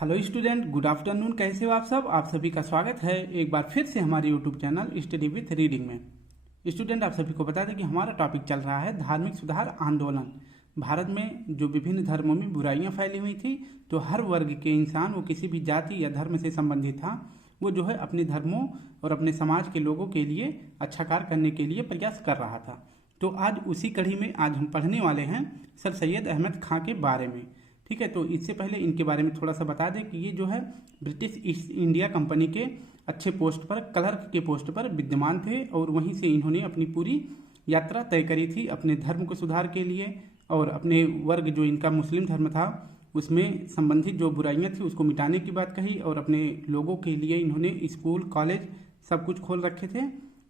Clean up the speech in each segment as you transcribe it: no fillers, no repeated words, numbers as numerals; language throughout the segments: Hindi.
Hello student, good afternoon. कैसे हो आप सब? आप सभी का स्वागत है एक बार फिर से हमारे YouTube channel study with reading में। स्टूडेंट, आप सभी को बता दें कि हमारा टॉपिक चल रहा है धार्मिक सुधार आंदोलन। भारत में जो विभिन्न धर्मों में बुराइयां फैली हुई थी, तो हर वर्ग के इंसान, वो किसी भी जाति या धर्म से संबंधित था, वो जो है अपने धर्मों और अपने समाज के लोगों के लिए अच्छा कार्य करने के लिए प्रयास कर रहा था। तो आज उसी कड़ी में आज हम पढ़ने वाले हैं सर सैयद अहमद खां के बारे में। ठीक है, तो इससे पहले इनके बारे में थोड़ा सा बता दें कि ये जो है ब्रिटिश ईस्ट इंडिया कंपनी के अच्छे पोस्ट पर, क्लर्क के पोस्ट पर विद्यमान थे और वहीं से इन्होंने अपनी पूरी यात्रा तय करी थी अपने धर्म को सुधार के लिए और अपने वर्ग जो इनका मुस्लिम धर्म था उसमें संबंधित जो बुराइयां थी उसको मिटाने की बात कही और अपने लोगों के लिए इन्होंने स्कूल कॉलेज सब कुछ खोल रखे थे।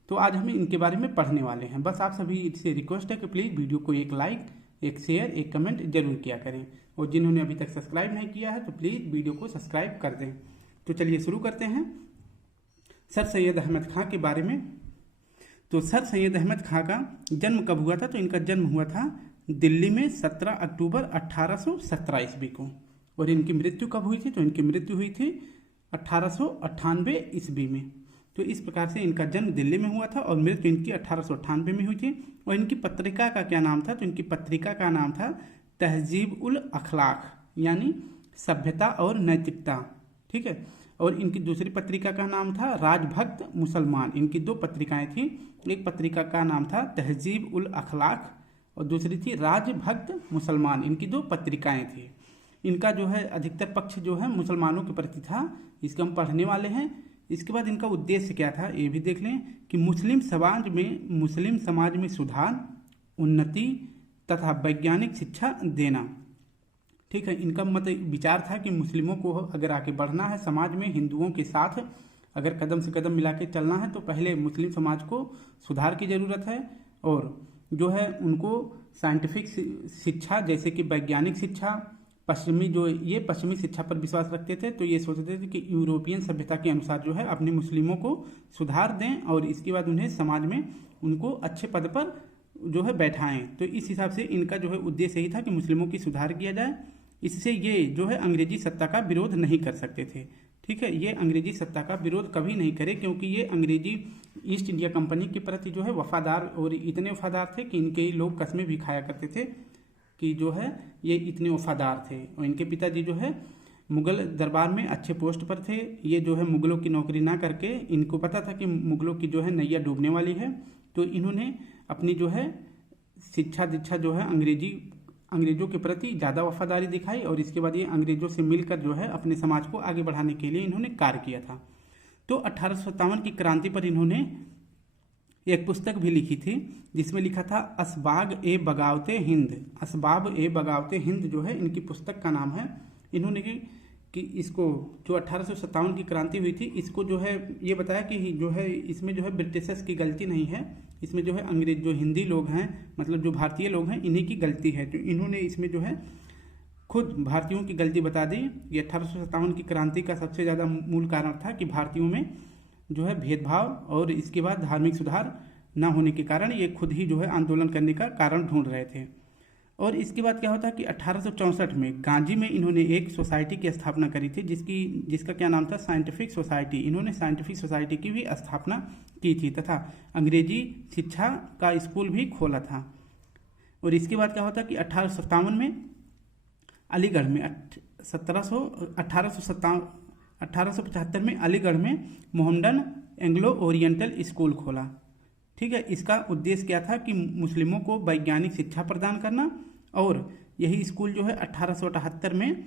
तो आज हम इनके बारे में पढ़ने वाले हैं। बस आप सभी से रिक्वेस्ट है कि प्लीज़ वीडियो को एक लाइक, एक शेयर, एक कमेंट जरूर किया करें और जिन्होंने अभी तक सब्सक्राइब नहीं किया है तो प्लीज़ वीडियो को सब्सक्राइब कर दें। तो चलिए शुरू करते हैं सर सैयद अहमद खां के बारे में। तो सर सैयद अहमद खां का जन्म कब हुआ था? तो इनका जन्म हुआ था दिल्ली में 17 अक्टूबर 1817 ईस्वी को। और इनकी मृत्यु कब हुई थी? तो इनकी मृत्यु हुई थी 1898 ईस्वी में। तो इस प्रकार से इनका जन्म दिल्ली में हुआ था और मृत्यु इनकी 1898 में हुई थी। और इनकी पत्रिका का क्या नाम था? तो इनकी पत्रिका का नाम था तहजीब उल अखलाक, यानी सभ्यता और नैतिकता। ठीक है, और इनकी दूसरी पत्रिका का नाम था राजभक्त मुसलमान। इनकी दो पत्रिकाएं थी, एक पत्रिका का नाम था तहजीब उल अखलाक और दूसरी थी राजभक्त मुसलमान। इनकी दो पत्रिकाएं थी। इनका जो है अधिकतर पक्ष जो है मुसलमानों के प्रति था, इसको हम पढ़ने वाले हैं। इसके बाद इनका उद्देश्य क्या था ये भी देख लें कि मुस्लिम समाज में सुधार, उन्नति तथा वैज्ञानिक शिक्षा देना। ठीक है, इनका विचार था कि मुस्लिमों को अगर आगे बढ़ना है समाज में, हिंदुओं के साथ अगर कदम से कदम मिला के चलना है तो पहले मुस्लिम समाज को सुधार की ज़रूरत है और जो है उनको साइंटिफिक शिक्षा जैसे कि वैज्ञानिक शिक्षा, पश्चिमी शिक्षा पर विश्वास रखते थे। तो ये सोचते थे कि यूरोपियन सभ्यता के अनुसार जो है अपने मुस्लिमों को सुधार दें और इसके बाद उन्हें समाज में उनको अच्छे पद पर जो है बैठाएं। तो इस हिसाब से इनका जो है उद्देश्य यही था कि मुस्लिमों की सुधार किया जाए। इससे ये जो है अंग्रेजी सत्ता का विरोध नहीं कर सकते थे। ठीक है, ये अंग्रेजी सत्ता का विरोध कभी नहीं करे क्योंकि ये अंग्रेजी ईस्ट इंडिया कंपनी के प्रति जो है वफादार और इतने वफादार थे कि इनके लोग कस्में भी खाया करते थे कि जो है ये इतने वफादार थे। और इनके पिताजी जो है मुगल दरबार में अच्छे पोस्ट पर थे। ये जो है मुगलों की नौकरी ना करके, इनको पता था कि मुगलों की जो है नैया डूबने वाली है, तो इन्होंने अपनी जो है शिक्षा दीक्षा जो है अंग्रेजों के प्रति ज़्यादा वफादारी दिखाई और इसके बाद ये अंग्रेजों से मिलकर जो है अपने समाज को आगे बढ़ाने के लिए इन्होंने कार्य किया था। तो 1857 की क्रांति पर इन्होंने एक पुस्तक भी लिखी थी जिसमें लिखा था असबाग ए बगावते हिंद। असबाब ए बगावते हिंद जो है इनकी पुस्तक का नाम है। इन्होंने कि इसको जो 1857 की क्रांति हुई थी इसको जो है ये बताया कि जो है इसमें जो है ब्रिटिशर्स की गलती नहीं है, इसमें जो है अंग्रेज जो हिंदी लोग हैं, मतलब जो भारतीय लोग हैं, इन्हीं की गलती है। तो इन्होंने इसमें जो है खुद भारतीयों की गलती बता दी। ये 1857 की क्रांति का सबसे ज़्यादा मूल कारण था कि भारतीयों में जो है भेदभाव और इसके बाद धार्मिक सुधार न होने के कारण ये खुद ही जो है आंदोलन करने का कारण ढूंढ रहे थे। और इसके बाद क्या होता है कि 1864 में गांजी में इन्होंने एक सोसाइटी की स्थापना करी थी जिसका क्या नाम था साइंटिफिक सोसाइटी। इन्होंने साइंटिफिक सोसाइटी की भी स्थापना की थी तथा अंग्रेजी शिक्षा का स्कूल भी खोला था। और इसके बाद क्या होता है कि 1857 में अलीगढ़ में 1875 में अलीगढ़ में मोहम्मडन एंग्लो ओरिएंटल स्कूल खोला। ठीक है, इसका उद्देश्य क्या था कि मुस्लिमों को वैज्ञानिक शिक्षा प्रदान करना और यही स्कूल जो है 1878 में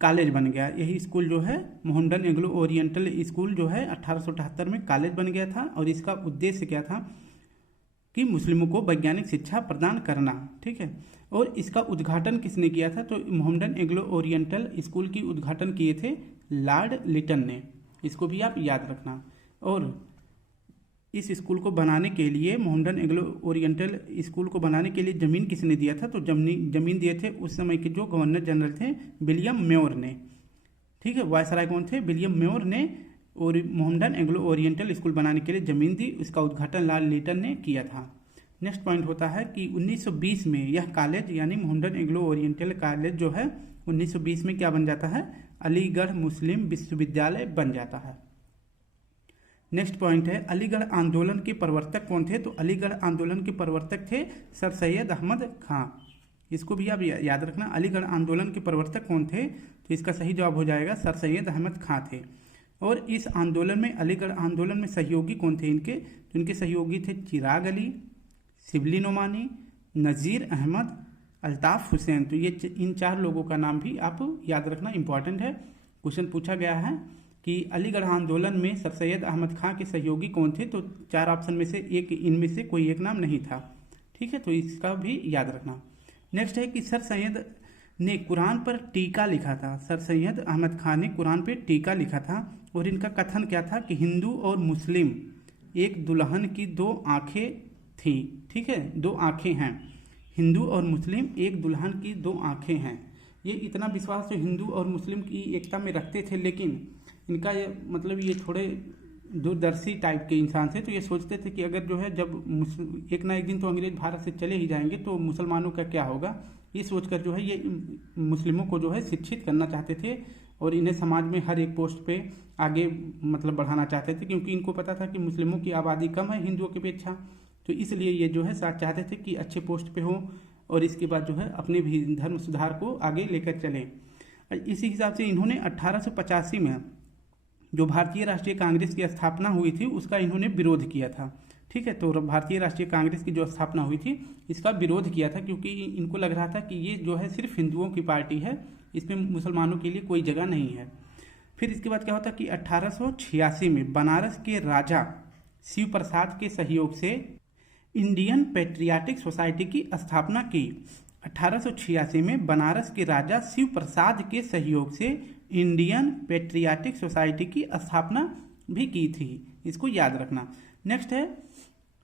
कॉलेज बन गया। यही स्कूल जो है मोहम्मडन एंग्लो ओरिएंटल स्कूल जो है 1878 में कॉलेज बन गया था। और इसका उद्देश्य क्या था कि मुस्लिमों को वैज्ञानिक शिक्षा प्रदान करना। ठीक है, और इसका उद्घाटन किसने किया था? तो मोहम्मडन एंग्लो ओरिएंटल स्कूल की उद्घाटन किए थे लॉर्ड लिटन ने। इसको भी आप याद रखना। और इस स्कूल को बनाने के लिए, मोहम्मडन एंग्लो ओरिएंटल स्कूल को बनाने के लिए ज़मीन किसने दिया था? तो जमीन दिए थे उस समय के जो गवर्नर जनरल थे विलियम म्योर ने। ठीक है, वायसराय कौन थे? विलियम म्योर ने। और मोहम्मडन एंग्लो ओरिएंटल स्कूल बनाने के लिए ज़मीन दी, इसका उद्घाटन लॉर्ड लिटन ने किया था। नेक्स्ट पॉइंट होता है कि 1920 में यह कॉलेज यानी मोहम्मदन एंग्लो ओरिएंटल कॉलेज जो है 1920 में क्या बन जाता है, अलीगढ़ मुस्लिम विश्वविद्यालय बन जाता है। नेक्स्ट पॉइंट है अलीगढ़ आंदोलन के प्रवर्तक कौन थे, तो अलीगढ़ आंदोलन के प्रवर्तक थे सर सैयद अहमद खां। इसको भी आप याद रखना, अलीगढ़ आंदोलन के प्रवर्तक कौन थे, तो इसका सही जवाब हो जाएगा सर सैयद अहमद खां थे। और इस आंदोलन में, अलीगढ़ आंदोलन में सहयोगी कौन थे इनके, तो इनके सहयोगी थे चिराग अली, शिबली नोमानी, नज़ीर अहमद, अल्ताफ़ हुसैन। तो ये इन 4 लोगों का नाम भी आप याद रखना, इंपॉर्टेंट है। क्वेश्चन पूछा गया है कि अलीगढ़ आंदोलन में सर सैयद अहमद खां के सहयोगी कौन थे, तो 4 ऑप्शन में से एक, इनमें से कोई एक नाम नहीं था। ठीक है, तो इसका भी याद रखना। नेक्स्ट है कि सर सैयद ने कुरान पर टीका लिखा था। सर सैयद अहमद खान ने कुरान पर टीका लिखा था और इनका कथन क्या था कि हिंदू और मुस्लिम एक दुल्हन की 2 आंखें थी। ठीक है, 2 आंखें हैं, हिंदू और मुस्लिम एक दुल्हन की 2 आंखें हैं। ये इतना विश्वास तो हिंदू और मुस्लिम की एकता में रखते थे, लेकिन इनका ये मतलब ये थोड़े दूरदर्शी टाइप के इंसान थे। तो ये सोचते थे कि अगर जो है जब एक ना एक दिन तो अंग्रेज भारत से चले ही जाएंगे तो मुसलमानों का क्या होगा, ये सोचकर जो है ये मुस्लिमों को जो है शिक्षित करना चाहते थे और इन्हें समाज में हर एक पोस्ट पे आगे मतलब बढ़ाना चाहते थे, क्योंकि इनको पता था कि मुस्लिमों की आबादी कम है हिंदुओं की अपेक्षा। तो इसलिए ये जो है चाहते थे कि अच्छे पोस्ट पे हो और इसके बाद जो है अपने भी धर्म सुधार को आगे लेकर चलें। इसी हिसाब से इन्होंने 1885 में जो भारतीय राष्ट्रीय कांग्रेस की स्थापना हुई थी उसका इन्होंने विरोध किया था। ठीक है, तो भारतीय राष्ट्रीय कांग्रेस की जो स्थापना हुई थी इसका विरोध किया था, क्योंकि इनको लग रहा था कि ये जो है सिर्फ हिंदुओं की पार्टी है, इसमें मुसलमानों के लिए कोई जगह नहीं है। फिर इसके बाद क्या होता कि 1886 में बनारस के राजा शिव प्रसाद के सहयोग से इंडियन पेट्रियाटिक सोसाइटी की स्थापना की। 1886 में बनारस के राजा शिव प्रसाद के सहयोग से इंडियन पेट्रियाटिक सोसाइटी की स्थापना भी की थी, इसको याद रखना। नेक्स्ट है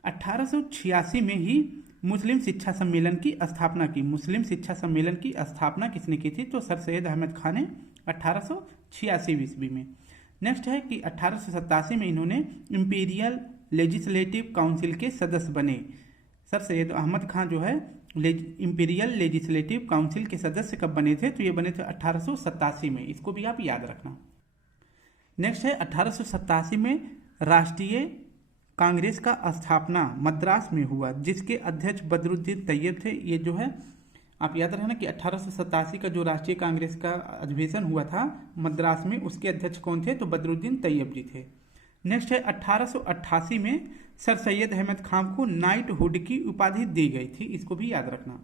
1886 में ही मुस्लिम शिक्षा सम्मेलन की स्थापना की। मुस्लिम शिक्षा सम्मेलन की स्थापना किसने की थी, तो सर सैयद अहमद खान ने 1886 ईस्वी में। नेक्स्ट है कि 1887 में इन्होंने इंपीरियल लेजिस्लेटिव काउंसिल के सदस्य बने। सर सैयद अहमद खान जो है इंपीरियल लेजिस्लेटिव काउंसिल के सदस्य कब बने थे, तो ये बने थे 1887 में, इसको भी आप याद रखना। नेक्स्ट है 1887 में राष्ट्रीय कांग्रेस का स्थापना मद्रास में हुआ, जिसके अध्यक्ष बदरुद्दीन तैयब थे। ये जो है आप याद रखना कि 1887 का जो राष्ट्रीय कांग्रेस का अधिवेशन हुआ था मद्रास में, उसके अध्यक्ष कौन थे, तो बदरुद्दीन तैयब जी थे। नेक्स्ट है 1888 में सर सैयद अहमद खान को नाइटहुड की उपाधि दी गई थी, इसको भी याद रखना।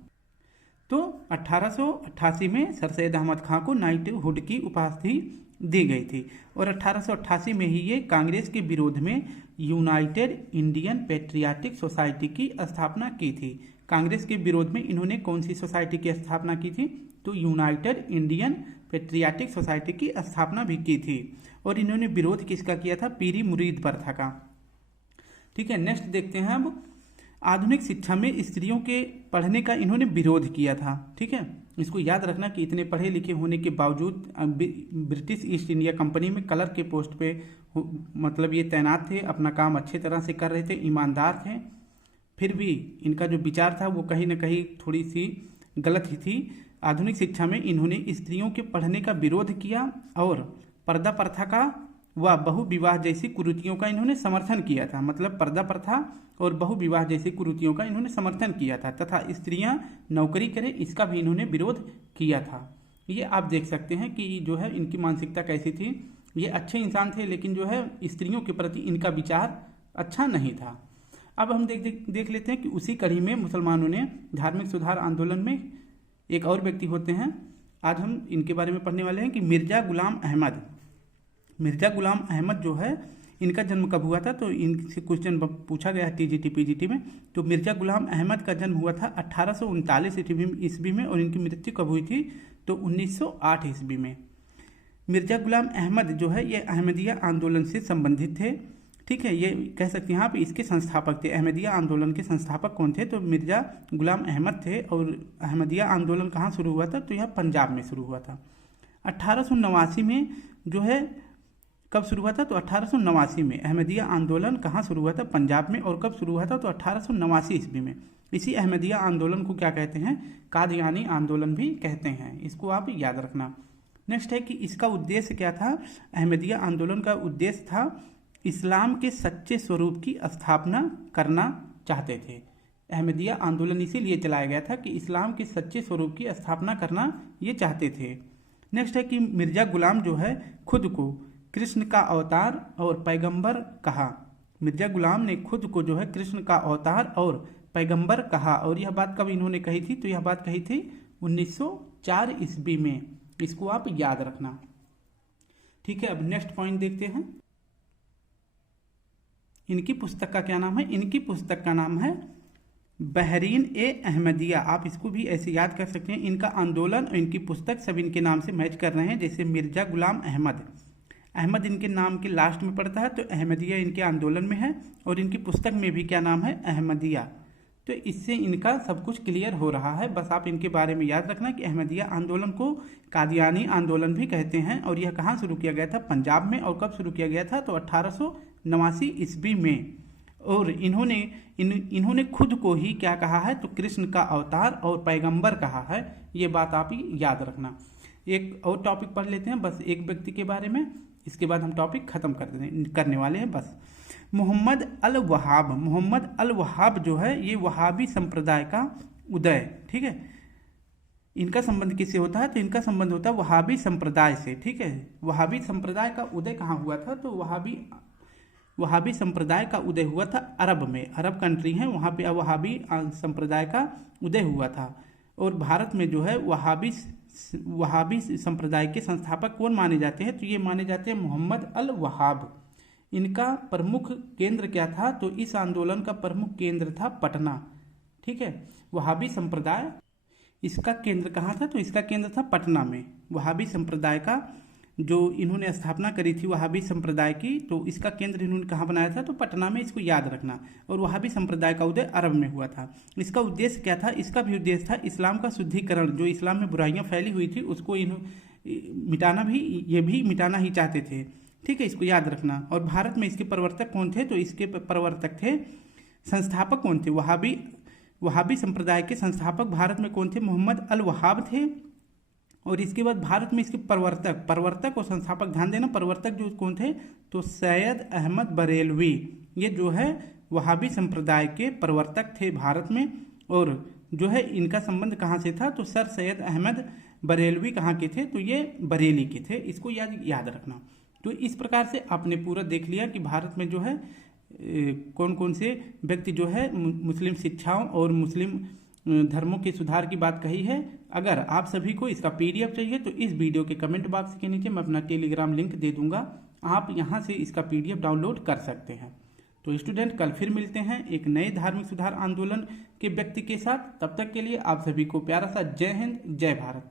तो 1888 में सर सैयद अहमद खान को नाइटहुड की उपाधि दी गई थी और 1888 में ही ये कांग्रेस के विरोध में यूनाइटेड इंडियन पेट्रियाटिक सोसाइटी की स्थापना की थी। कांग्रेस के विरोध में इन्होंने कौन सी सोसाइटी की स्थापना की थी, तो यूनाइटेड इंडियन पेट्रियाटिक सोसाइटी की स्थापना भी की थी। और इन्होंने विरोध किसका किया था, पीरी मुरीद प्रथा का। ठीक है, नेक्स्ट देखते हैं अब आधुनिक शिक्षा में स्त्रियों के पढ़ने का इन्होंने विरोध किया था। ठीक है, इसको याद रखना कि इतने पढ़े लिखे होने के बावजूद ब्रिटिश ईस्ट इंडिया कंपनी में कलर के पोस्ट पे मतलब ये तैनात थे, अपना काम अच्छे तरह से कर रहे थे, ईमानदार थे, फिर भी इनका जो विचार था वो कहीं ना कहीं थोड़ी सी गलत ही थी। आधुनिक शिक्षा में इन्होंने स्त्रियों के पढ़ने का विरोध किया और पर्दा प्रथा का व बहुविवाह जैसी कुरीतियों का इन्होंने समर्थन किया था। मतलब पर्दा प्रथा और बहुविवाह जैसी कुरीतियों का इन्होंने समर्थन किया था तथा स्त्रियां नौकरी करें इसका भी इन्होंने विरोध किया था। ये आप देख सकते हैं कि जो है इनकी मानसिकता कैसी थी। ये अच्छे इंसान थे लेकिन जो है स्त्रियों के प्रति इनका विचार अच्छा नहीं था। अब हम देख लेते हैं कि उसी कड़ी में मुसलमानों ने धार्मिक सुधार आंदोलन में एक और व्यक्ति होते हैं, आज हम इनके बारे में पढ़ने वाले हैं कि मिर्जा गुलाम अहमद। मिर्जा गुलाम अहमद जो है इनका जन्म कब हुआ था, तो इनसे क्वेश्चन पूछा गया है टीजीटी पीजीटी में। तो मिर्जा गुलाम अहमद का जन्म हुआ था 1839 ईस्वी में और इनकी मृत्यु कब हुई थी, तो 1908 ईस्वी में। मिर्जा गुलाम अहमद जो है ये अहमदिया आंदोलन से संबंधित थे। ठीक है, ये कह सकते हैं आप इसके संस्थापक थे। अहमदिया आंदोलन के संस्थापक कौन थे, तो मिर्जा गुलाम अहमद थे। और अहमदिया आंदोलन कहाँ शुरू हुआ था, तो यह पंजाब में शुरू हुआ था। 1889 में जो है कब शुरू हुआ था? तो 1889 में। अहमदिया आंदोलन कहाँ शुरू हुआ था? पंजाब में। और कब शुरू हुआ था? तो 1889 ईस्वी में। इसी अहमदिया आंदोलन को क्या कहते हैं? कादियानी आंदोलन भी कहते हैं। इसको आप याद रखना। नेक्स्ट है कि इसका उद्देश्य क्या था? अहमदिया आंदोलन का उद्देश्य था इस्लाम के सच्चे स्वरूप की स्थापना करना चाहते थे। अहमदिया आंदोलन इसीलिए चलाया गया था कि इस्लाम के सच्चे स्वरूप की स्थापना करना ये चाहते थे। नेक्स्ट है कि मिर्जा गुलाम जो है खुद को कृष्ण का अवतार और पैगंबर कहा। मिर्जा गुलाम ने खुद को जो है कृष्ण का अवतार और पैगंबर कहा। और यह बात कब इन्होंने कही थी? तो यह बात कही थी 1904 ईस्वी में। इसको आप याद रखना। ठीक है, अब नेक्स्ट पॉइंट देखते हैं। इनकी पुस्तक का क्या नाम है? इनकी पुस्तक का नाम है बहरीन ए अहमदिया। आप इसको भी ऐसे याद कर सकते हैं। इनका आंदोलन और इनकी पुस्तक सब इनके नाम से मैच कर रहे हैं। जैसे मिर्जा गुलाम अहमद, अहमद इनके नाम के लास्ट में पड़ता है, तो अहमदिया इनके आंदोलन में है। और इनकी पुस्तक में भी क्या नाम है? अहमदिया। तो इससे इनका सब कुछ क्लियर हो रहा है। बस आप इनके बारे में याद रखना कि अहमदिया आंदोलन को कादियानी आंदोलन भी कहते हैं। और यह कहाँ शुरू किया गया था? पंजाब में। और कब शुरू किया गया था? तो 1889 ईस्वी में। और इन्होंने खुद को ही क्या कहा है? तो कृष्ण का अवतार और पैगंबर कहा है। ये बात आप ही याद रखना। एक और टॉपिक पढ़ लेते हैं बस एक व्यक्ति के बारे में, इसके बाद हम टॉपिक खत्म करने वाले हैं बस। मोहम्मद अल वहाब। मोहम्मद अल वहाब जो है ये वहाबी संप्रदाय का उदय, ठीक है। इनका संबंध किससे होता है? तो इनका संबंध होता है वहाबी संप्रदाय से, ठीक है। वहाबी संप्रदाय का उदय कहाँ हुआ था? तो वहाबी संप्रदाय का उदय हुआ था अरब में। अरब कंट्री है, वहाँ पे वहाबी संप्रदाय का उदय हुआ था। और भारत में जो है वहाबी संप्रदाय के संस्थापक कौन माने जाते हैं? तो ये माने जाते हैं मोहम्मद अल वहाब। इनका प्रमुख केंद्र क्या था? तो इस आंदोलन का प्रमुख केंद्र था पटना, ठीक है। वहाबी संप्रदाय, इसका केंद्र कहाँ था? तो इसका केंद्र था पटना में। वहाबी संप्रदाय का जो इन्होंने स्थापना करी थी वहाबी संप्रदाय की, तो इसका केंद्र इन्होंने कहाँ बनाया था? तो पटना में। इसको याद रखना। और वहाबी संप्रदाय का उदय अरब में हुआ था। इसका उद्देश्य क्या था? इसका भी उद्देश्य था इस्लाम का शुद्धिकरण। जो इस्लाम में बुराइयां फैली हुई थी उसको ये भी मिटाना ही चाहते थे, ठीक है। इसको याद रखना। और भारत में इसके प्रवर्तक कौन थे? तो इसके प्रवर्तक थे, संस्थापक कौन थे? वहाबी संप्रदाय के संस्थापक भारत में कौन थे? मोहम्मद अल वहाब थे। और इसके बाद भारत में इसके प्रवर्तक और संस्थापक, ध्यान देना, प्रवर्तक जो कौन थे? तो सैयद अहमद बरेलवी। ये जो है वहाबी संप्रदाय के प्रवर्तक थे भारत में। और जो है इनका संबंध कहाँ से था? तो सर सैयद अहमद बरेलवी कहाँ के थे? तो ये बरेली के थे। इसको याद रखना। तो इस प्रकार से आपने पूरा देख लिया कि भारत में जो है कौन कौन से व्यक्ति जो है मुस्लिम शिक्षाओं और मुस्लिम धर्मों के सुधार की बात कही है। अगर आप सभी को इसका पीडीएफ चाहिए तो इस वीडियो के कमेंट बॉक्स के नीचे मैं अपना टेलीग्राम लिंक दे दूंगा, आप यहां से इसका पीडीएफ डाउनलोड कर सकते हैं। तो स्टूडेंट, कल फिर मिलते हैं एक नए धार्मिक सुधार आंदोलन के व्यक्ति के साथ। तब तक के लिए आप सभी को प्यारा सा जय हिंद, जय भारत।